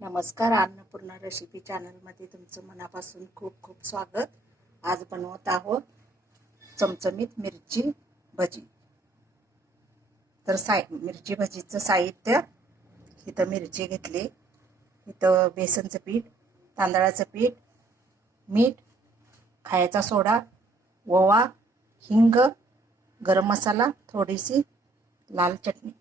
नमस्कार अन्नपूर्णा रेसिपी चॅनलमध्ये तुमचं मनापासून खूप खूप स्वागत. आज बनवत आहोत चमचमीत मिरची भजी. तर साय मिरची भजीचं साहित्य इथं मिरची घेतली. इथं बेसनचं पीठ तांदळाचं पीठ मीठ खायचा सोडा ओवा हिंग गरम मसाला थोडीशी लाल चटणी.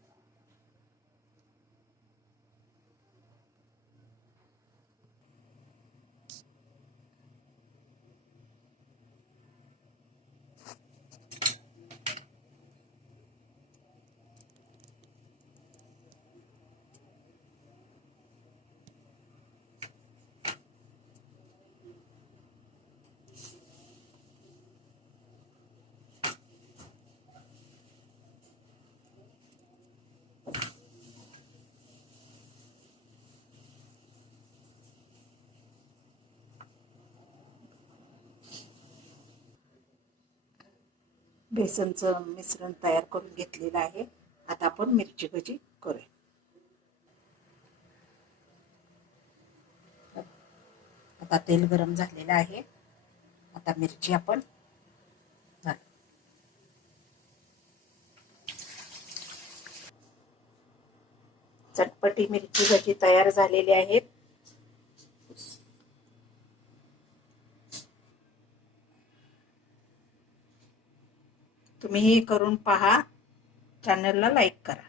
बेसनचं मिश्रण तयार करून घेतलेलं आहे. आता आपण मिरची भजी करूया. आता तेल गरम झालेलं आहे. आता मिरची आपण चटपटी मिरची भजी तयार झालेली आहेत. तुम्ही हे करून पहा. चॅनलला लाईक करा.